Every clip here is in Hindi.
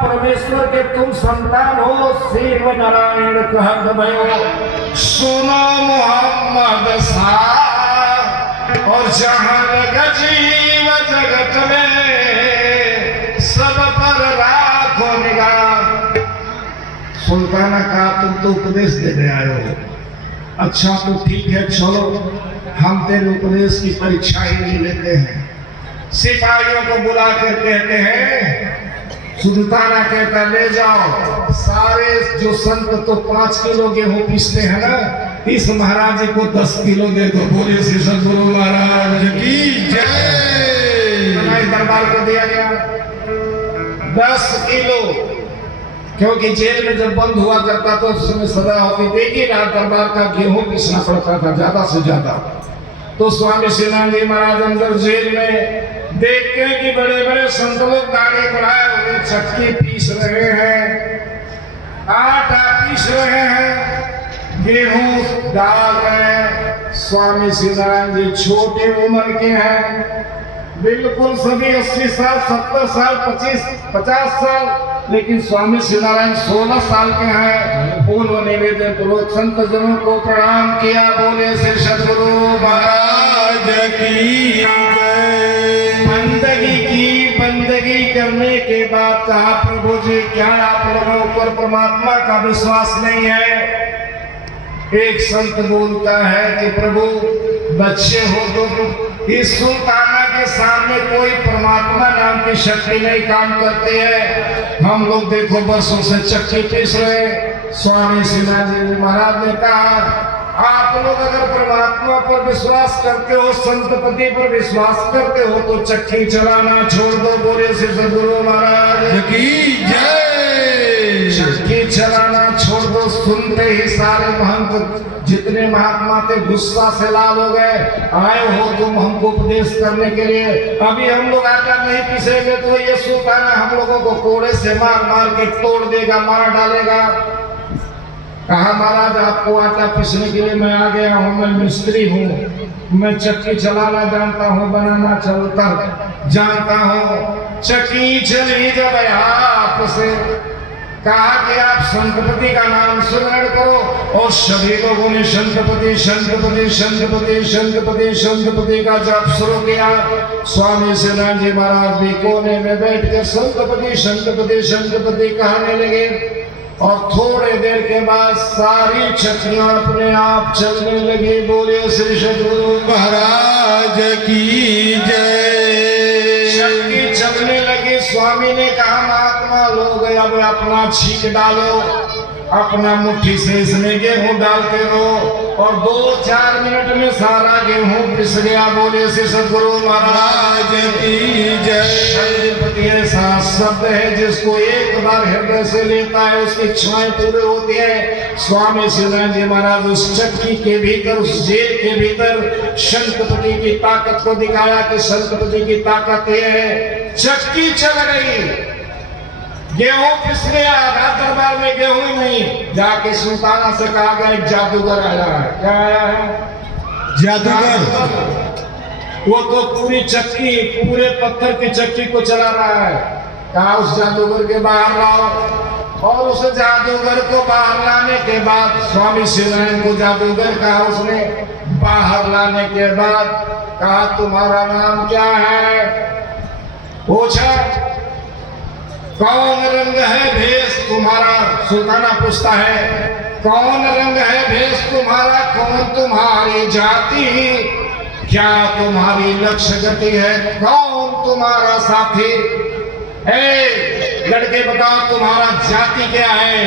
परमेश्वर के तुम संतान हो, शिव नारायण कहत भयो। सुनो मोहम्मद साहब और जहां लग जीव जगत में सब पर राखो निगाह। सुल्ताना कहा तुम तो उपदेश देने आए हो, अच्छा तो ठीक है चलो हम तेरे उपदेश की परीक्षा ही नहीं लेते हैं। सिपाहियों को बुला कर कहते हैं, सुल्ताना कहता ले जाओ सारे जो संत तो 5 किलो गेहूं पीसते हैं ना, इस महाराज जी को 10 किलो दे दो। बोले श्री सद्गुरु महाराज की जय। दरबार को दिया गया 10 किलो, क्योंकि जेल में जब बंद हुआ करता तो उस समय सजा होती, देखिए ना दरबार का गेहूं पीसना पड़ता था ज्यादा से ज्यादा। तो स्वामी श्रीनाथ जी महाराज अंदर जेल में देखते हैं कि बड़े बड़े संत लोग दाढ़ी बढ़ाए हुए चक्की पीस रहे हैं, आटा पीस रहे हैं, गेहूं डाल रहे हैं। स्वामी श्रीनारायण जी छोटी उम्र के हैं, बिल्कुल सभी 80 साल 70 साल 50 साल, लेकिन स्वामी श्रीनारायण 16 साल के हैं। उन्होंने निवेदन संत जनों को प्रणाम किया। बोले श्री सद्गुरु महाराज की बंदगी करने के बाद कहा प्रभु जी क्या आप लोगों पर परमात्मा का विश्वास नहीं है? एक संत बोलता है कि प्रभु बच्चे हो तो इस सुल्ताना के सामने कोई परमात्मा नाम की शक्ति नहीं काम करती है, हम लोग देखो बरसों से चक्की पीस रहे। स्वामी श्रीनाथ जी महाराज ने कहा आप लोग अगर परमात्मा पर विश्वास करते हो, संतपति पर विश्वास करते हो तो चक्की चलाना छोड़ दो। बोले श्री सद्गुरु महाराज की जय। चक्की चलाना छोड़ दो। सुनते ही सारे महंत जितने महात्मा थे गुस्सा से लाल हो गए। आए हो तुम हमको उपदेश करने के लिए, अभी हम लोग आटा नहीं पीसेंगे तो ये सुल्ताना हम लोगों को कोड़े से मार मार के तोड़ देगा, मार डालेगा। कहा महाराज आपको आटा पीसने के लिए मैं आ गया हूँ, मैं मिस्त्री हूँ, मैं चक्की चलाना जानता हूँ, बनाना चलता जानता हूँ। चक्की चली जब आपसे कहा कि आप संतपति का नाम स्मरण करो, और सभी लोगों ने संतपति संतपति संतपति संतपति संतपति का जप शुरू किया। स्वामी श्रीनाथ जी महाराज भी कोने में बैठ कर संतपति संतपति संतपति कहने लगे, और थोड़े देर के बाद सारी चक्रियां अपने आप चलने लगी। बोले श्री सद्गुरु महाराज की जय। चक्की चलने लगी। स्वामी ने कहा महात्मा लोग अब अपना छींक डालो, अपना मुट्ठी से इसमें गेहूं डालते रहो, और 2-4 मिनट में सारा गेहूं पिस गया। बोले श्री सद्गुरु महाराज की जय। ऐसा शब्द है जिसको एक बार हृदय से लेता है उसकी इच्छाएं पूरी होती है। स्वामी श्रीनाथ जी महाराज उस चक्की के भीतर, उस जेल के भीतर संतपति की ताकत को दिखाया कि संतपति की ताकत ये है। चक्की चल गई, गेहूं पिस गया, रात दरबार में गेहूं ही नहीं। जाके सुल्ताना से कहा गया एक जादूगर आया है। क्या आया है? जादूगर। वो तो पूरी चक्की, पूरे पत्थर की चक्की को चला रहा है। कहा उस जादूगर के बाहर लाओ, और उस जादूगर को बाहर लाने के बाद स्वामी श्रीनारायण को जादूगर कहा। उसने बाहर लाने के बाद कहा तुम्हारा नाम क्या है? पूछा कौन रंग है भेष तुम्हारा? सुल्ताना पूछता है कौन रंग है भेष तुम्हारा, कौन तुम्हारी जाति, क्या तुम्हारी लक्ष्य गति है, कौन तुम्हारा साथी? लड़के बताओ तुम्हारा जाति क्या है,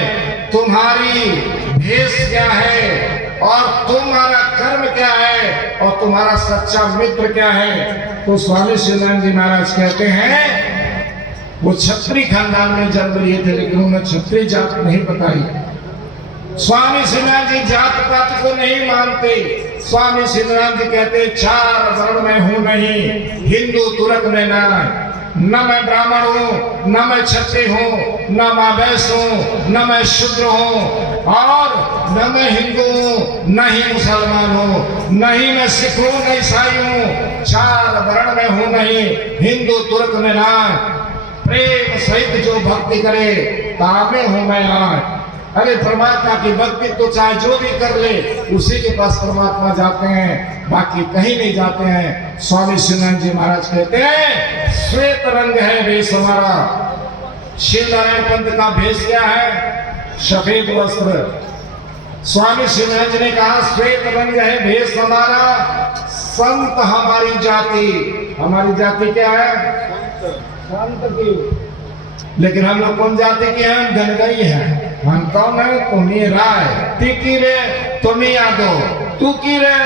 तुम्हारी भेष क्या है, और तुम्हारा कर्म क्या है, और तुम्हारा सच्चा मित्र क्या है? तो स्वामी श्रीनाथ जी महाराज कहते हैं वो क्षत्रिय खानदान में जन्म लिए थे, लेकिन उन्हें क्षत्रिय जात नहीं बताई। स्वामी श्रीनाथ जी जात पात को नहीं मानते। स्वामी श्रीनाथ जी कहते 4 वर्ण में हूं नहीं, हिंदू तुर्क में न मैं ब्राह्मण हूँ, न मैं क्षत्रिय हूँ, न मैं वैश्य हूँ, न मैं शूद्र हूँ, और न मैं हिंदू हूँ, न ही मुसलमान हूँ, न ही मैं सिख हूँ, न ईसाई हूँ। 4 वर्ण में हूँ नहीं, हिंदू तुर्क में ना। प्रेम सहित जो भक्ति करे तामे हूं मैं आज। अरे परमात्मा की भक्ति तो चाहे जो भी कर ले उसी के पास परमात्मा जाते हैं, बाकी कहीं नहीं जाते हैं। स्वामी शिवानंद जी महाराज कहते हैं श्वेत रंग है वेश हमारा। शिव नारायण पंत का भेष क्या है? सफेद वस्त्र। स्वामी शिवानंद जी ने कहा श्वेत रंग है भेष हमारा, संत हमारी जाति। हमारी जाति क्या है? संत की। लेकिन हम लोग कौन जाति के हैं? गनगई हैं। हम कौन है? तुम्हें राय, ती की रे तुम्हें यादव, तू की रे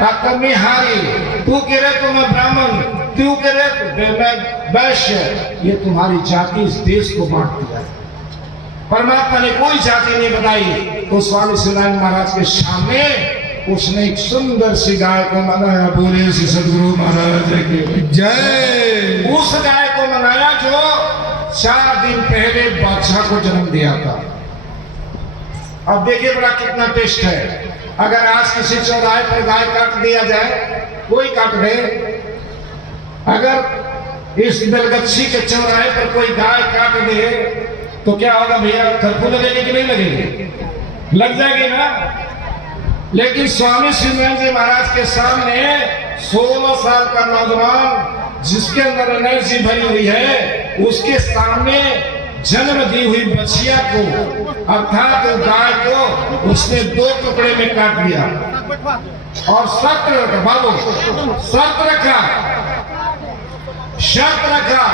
तुम्हें हारी, तू की रे तुम्हें ब्राह्मण, तू की रे वैश्य। ये तुम्हारी जाति इस देश को बांट दिया। परमात्मा ने कोई जाति नहीं बताई। तो स्वामी शिवानंद महाराज के सामने उसने एक सुंदर सी गाय को मनाया। बोले श्री सदगुरु महाराज की जय। उस गाय को मनाया जो 4 दिन पहले बादशाह को जन्म दिया था। अब देखिए बड़ा कितना टेस्ट है। अगर आज किसी चौराहे पर गाय काट दिया जाए, कोई काट दे, अगर इस बेलगच्छी के चौराहे पर कोई गाय काट दे तो क्या होगा भैया? कर्फ्यू लगेगी कि नहीं लगेगी? लग जाएगी ना। लेकिन स्वामी शिवानंद जी महाराज के सामने 16 साल का नौजवान जिसके अंदर एनर्जी भरी हुई है, उसके सामने जन्म दी हुई बछिया को अर्थात गाय को उसने 2 टुकड़े में काट दिया और शर्त रखा। बाबू शर्त रखा, शर्त रखा,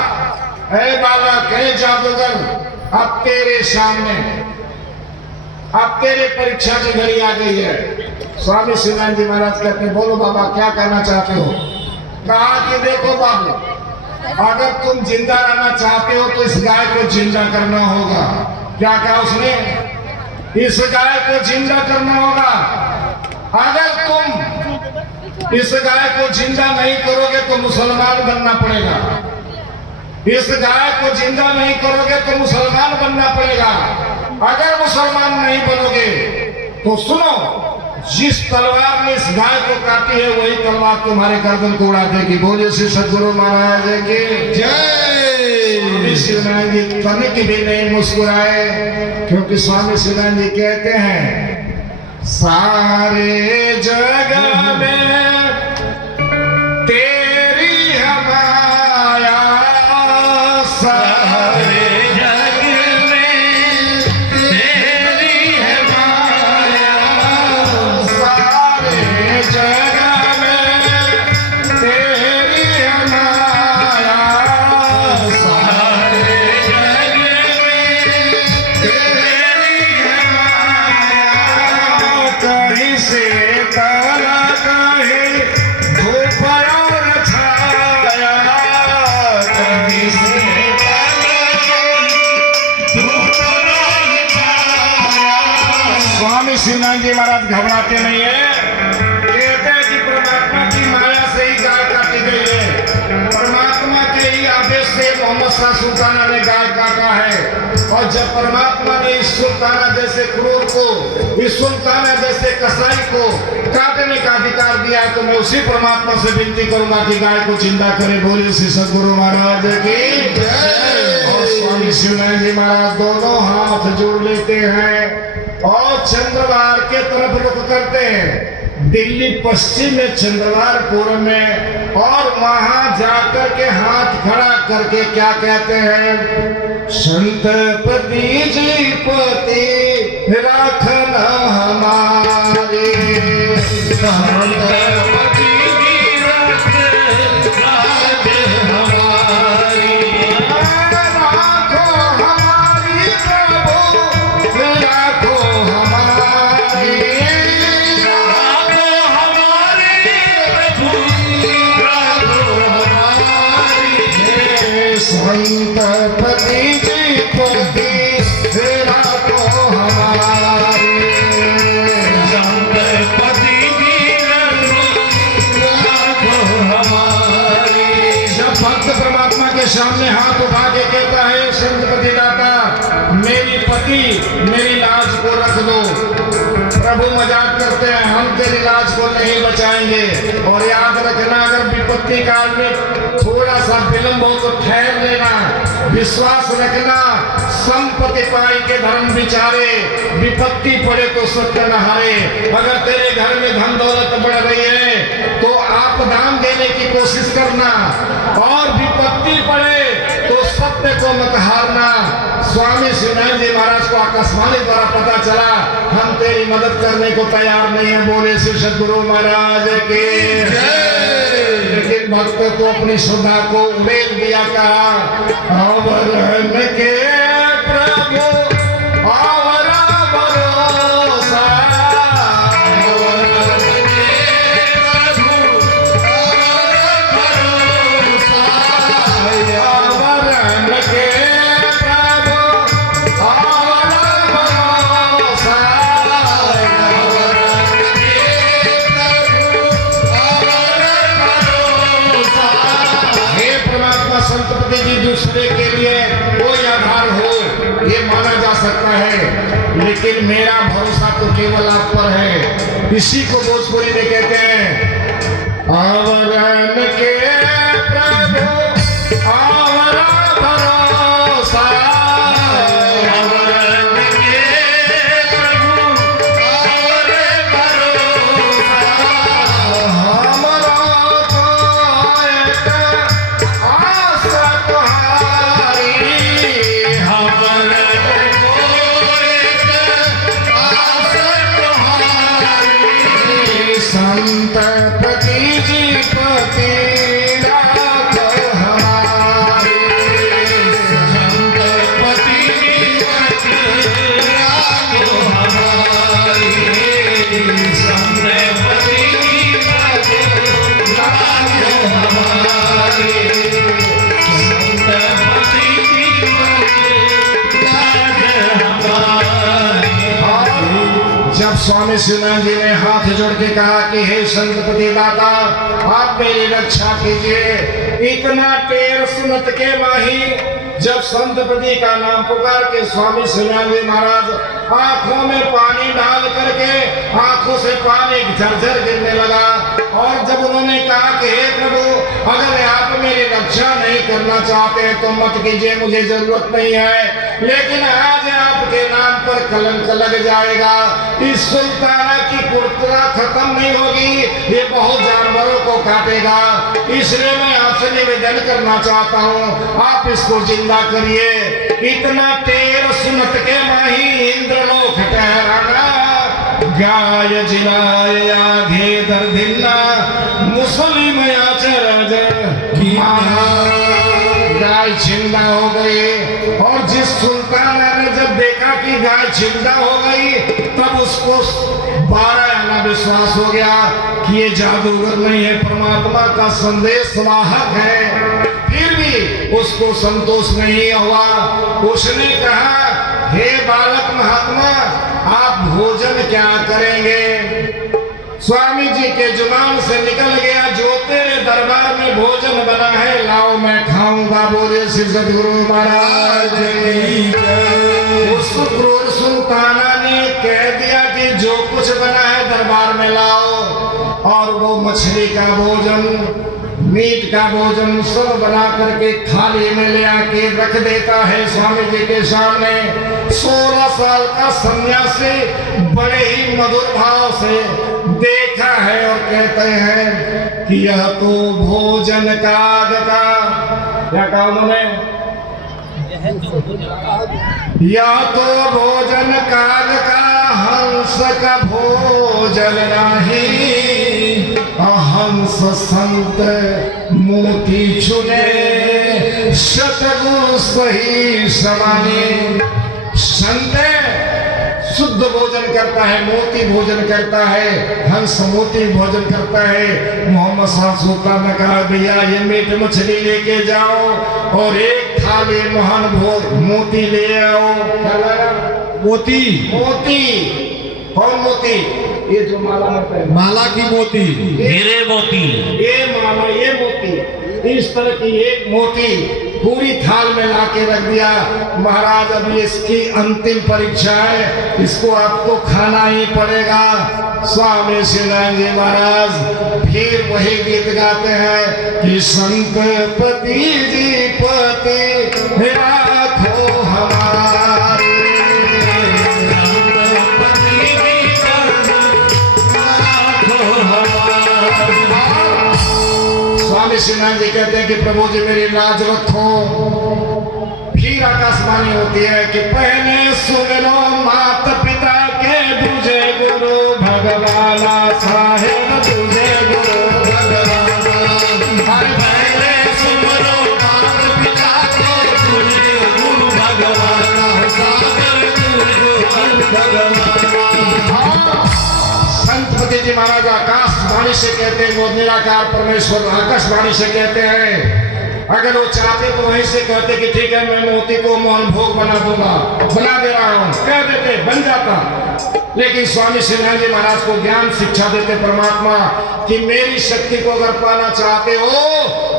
ऐ बालक, ऐ जादूगर, अब तेरे सामने, अब तेरे परीक्षा की घड़ी आ गई है। स्वामी शिवानंद जी महाराज कहते हैं बोलो बाबा क्या कहना चाहते हो? कहा कि देखो बाबू, अगर तुम जिंदा रहना चाहते हो तो इस गाय को जिंदा करना होगा। क्या कहा उसने? इस गाय को जिंदा करना होगा। अगर तुम इस गाय को जिंदा नहीं करोगे तो मुसलमान बनना पड़ेगा। इस गाय को जिंदा नहीं करोगे तो मुसलमान बनना पड़ेगा। अगर मुसलमान नहीं बनोगे तो सुनो, जिस तलवार ने इस गाय को काटी है वही तलवार तुम्हारे गर्दन को उड़ा देगी। बोले श्री सदगुरु महाराज की जय। स्वामी शिवानंद जी तनिक भी नहीं मुस्कुराए, क्योंकि स्वामी शिवानंद जी कहते हैं सारे जग में तेरी हमाया, सारे जग में तेरी हमाया, सारे जग में तेरी हमाया, सारे जग में तेरी हमाया। कहीं से तारा कहीं धूप और छाया, कहीं से स्वामी शिवानंद जी महाराज घबराते नहीं है। कहते हैं कि परमात्मा की माया से ही गाय काटी गई है। परमात्मा के ही आदेश से मोहम्मद शाह सुल्ताना ने गाय काटा है। और जब परमात्मा ने इस सुल्ताना जैसे क्रूर को, इस सुल्ताना जैसे कसाई को काटने का अधिकार दिया है तो मैं उसी परमात्मा से विनती करूंगा कि गाय को जिंदा करे। बोले श्री सदगुरु महाराज की जय। और स्वामी शिवानंद जी महाराज दोनों हाथ जोड़ लेते हैं और चंद्रवार के तरफ रुख करते हैं। दिल्ली पश्चिम में चंद्रवारपुर में, और वहां जाकर के हाथ खड़ा करके क्या कहते हैं? संत पति जी पति राखना हमारे, संत पति जी राखना हमारी, राखो हमारी प्रभु, राखो हमारी, राखो हमारी प्रभु, राखो हमारी, संत पति जी पति राखो हमारी, संत पति जी राखो हमारी। जब भक्त परमात्मा के सामने हाथ उठा के कहता है संत पति दाता मेरी पति मेरी लाज को रख दो, प्रभु मजाक करते हैं हम तेरी लाज को नहीं बचाएंगे। और याद रखना अगर विपत्ति काल में थोड़ा सा विलंब हो तो ठहर लेना, विश्वास रखना, संपत्ति पाई के धर्म विचारे, विपत्ति पड़े तो सत्य न हारे। अगर तेरे घर में धन दौलत बढ़ रही है तो आप दान देने की कोशिश करना, और विपत्ति पड़े तो सत्य को मत हारना। स्वामी सत्यनारायण जी महाराज को आकाशवाणी द्वारा पता चला हम तेरी मदद करने को तैयार नहीं है। बोले श्री सद्गुरु महाराज के लेकिन भक्त तो अपनी श्रद्धा को उड़ेल दिया, कहा अवरण के प्रभु आवरा भरोसा, दूसरे के लिए कोई आधार हो ये माना जा सकता है, लेकिन मेरा भरोसा तो केवल आप पर है। इसी को भोजपुरी में कहते हैं आवरण के प्रभु आवरा भरोसा, आवरण के प्रभु आवरे भरोसा, हमारा संतपति जी पति राखो हमारे, संतपति जी पति राखो हमारे, संतपति जी पति राखो हमारे, संतपति जी पति राखो हमारे। जब स्वामी सत्यनारायण जी ने हाथ जोड़ के कहा कि हे संतपति दाता आप मेरी रक्षा कीजिए, इतना टेर सुनत के माही जब संतपति का नाम पुकार के स्वामी सत्यनारायण जी महाराज आंखों में पानी डाल करके आंखों से पानी झरझर गिरने लगा। और जब उन्होंने कहा कि हे प्रभु अगर आप मेरी रक्षा नहीं करना चाहते हैं तो मत कीजिए, मुझे जरूरत नहीं है, लेकिन आज आपके नाम पर कलंक लग जाएगा, इस सुल्ताना की कुर्तरा खत्म नहीं होगी, ये बहुत जानवरों को काटेगा, इसलिए मैं आपसे निवेदन करना चाहता हूँ आप इसको जिंदा करिए। इतना टेर सुनत के माही इंद्रलोक ठहराना, गाय जिलाय आगे दर्दिना मुस्लिम आचरज की गाय जिंदा हो गई। और जिस सुल्ताना ने जब देखा कि गाय जिंदा हो गई तब उसको 12 आना विश्वास हो गया कि ये जादूगर नहीं है, परमात्मा का संदेश वाहक है। फिर भी उसको संतोष नहीं हुआ, उसने कहा हे बालक महात्मा आप भोजन क्या करेंगे? स्वामी जी के जुबान से निकल गया जो तेरे दरबार में भोजन बना है लाओ मैं खाऊंगा। बोले श्री सद्गुरु महाराज उस क्रूर सुल्ताना ने कह दिया कि जो कुछ बना है दरबार में लाओ, और वो मछली का भोजन मीट का भोजन सब बना करके थाली में ले आके रख देता है स्वामी जी के सामने। 16 साल का सन्यासी बड़े ही मधुर भाव से देखा है और कहते हैं कि यह तो भोजन काग का क्या कहा उन्होंने, यह तो भोजन काग का हंस का भोजन नहीं, हंस संत मोती चुने सतगुरु सही समाने। संत शुद्ध भोजन करता है, मोती भोजन करता है, हंस मोती भोजन करता है। मोहम्मद साहब सुल्तान ने कहा भैया ये मीट मछली लेके जाओ और एक थाली महान भोग मोती ले आओ। क्या लाया? मोती। मोती कौन मोती? ये जो माला में माला की मोती, हीरे मोती, ये माला ये मोती, इस तरह की एक मोती पूरी थाल में लाके रख दिया। महाराज अभी इसकी अंतिम परीक्षा है, इसको आपको खाना ही पड़ेगा। स्वामी सत्यनारायण जी महाराज फिर वही गीत गाते हैं कि संतपति जी पति राखो हमारे। स्वामी श्रीनाथ जी कहते हैं कि प्रभु जी मेरी लाज रखो। फिर आकाशवाणी होती है कि पहले सुन लो माता पिता के, दूजे गुरु भगवाना साहेब, दूजे गुरु भगवाना। पहले सुन लो माता पिता को, दूजे गुरु भगवाना साहेब, दूजे गुरु भगवाना। संतपति जी महाराज आकाशवाणी से कहते हैं, वो निराकार परमेश्वर आकाशवाणी से कहते हैं। अगर वो चाहते तो वहीं से कहते कि ठीक है मैं मोती को मोहन भोग बना दूंगा, बना दे रहा हूं, कह देते बन जाता। लेकिन स्वामी श्रीनाथ जी महाराज को ज्ञान शिक्षा देते परमात्मा कि मेरी शक्ति को अगर पाना चाहते हो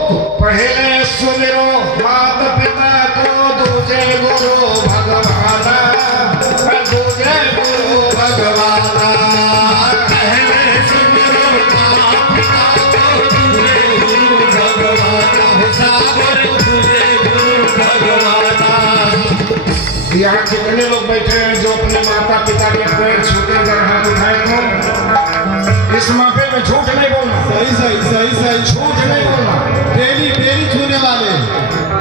तो पहले सुमिरो माता पिता को, दूजे गुरु भगवाना, दूजे गुरु भगवाना। पहले सुमिरो माता पिता को, दूजे गुरु भगवाना, यहाँ कितने लोग बैठे हैं जो अपने माता पिता के पैर छूते अगर हाथ उठाए तो इस मौके में झूठ नहीं बोलना। सही झूठ नहीं बोलना। डेली छूने वाले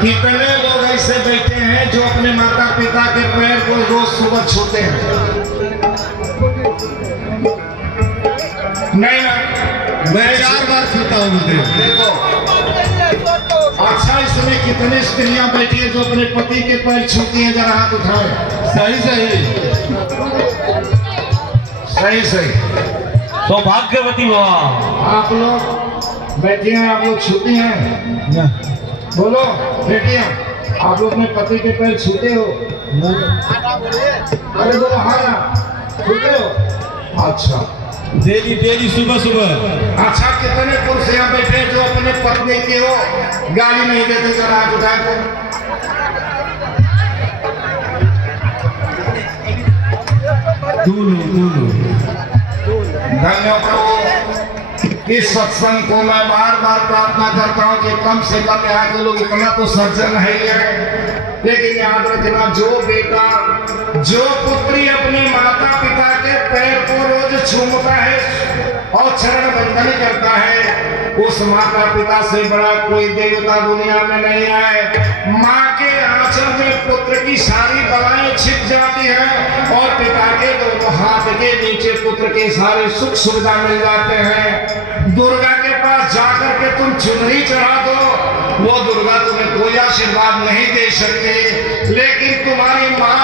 कितने लोग ऐसे बैठे हैं जो अपने माता पिता के पैर को रोज सुबह छूते हैं? नहीं ना, मैं 4 बार छूता हूँ। देखो अच्छा, इसमें कितनी स्त्रियां बैठी है जो अपने पति के पैर छूती हैं? जरा हाथ उठाए। सही सौभाग्यवती हुआ। आप लोग बैठे हैं, आप लोग छूती हैं? बोलो बेटियां, आप लोग अपने पति के पैर छूते हो? अरे बोलो हाँ ना, छूते हो? अच्छा, डेली सुबह। अच्छा, कितने पुरुष यहाँ बैठे जो अपने पत्नी की हो गाली नहीं देते? जरा हाथ उठाए तो। धन्यवाद प्रभु। इस सत्संग को मैं बार बार प्रार्थना करता हूँ कि कम से कम यहाँ के लोग इतना तो सज्जन है ही है। लेकिन याद रखना, जो बेटा जो पुत्री अपने माता पिता के पैर को रोज छूमता है और चरण बंदन करता है, उस माता पिता से बड़ा कोई देवता दुनिया में नहीं है। माँ के आंचल में पुत्र की सारी बलाएं छिप जाती है और पिता के दोनों हाथ के नीचे पुत्र के सारे सुख सुविधा मिल जाते हैं। दुर्गा के पास जाकर के तुम चुनरी चढ़ा दो, वो दुर्गा तुम्हें कोई आशीर्वाद नहीं दे सकती। लेकिन तुम्हारी माँ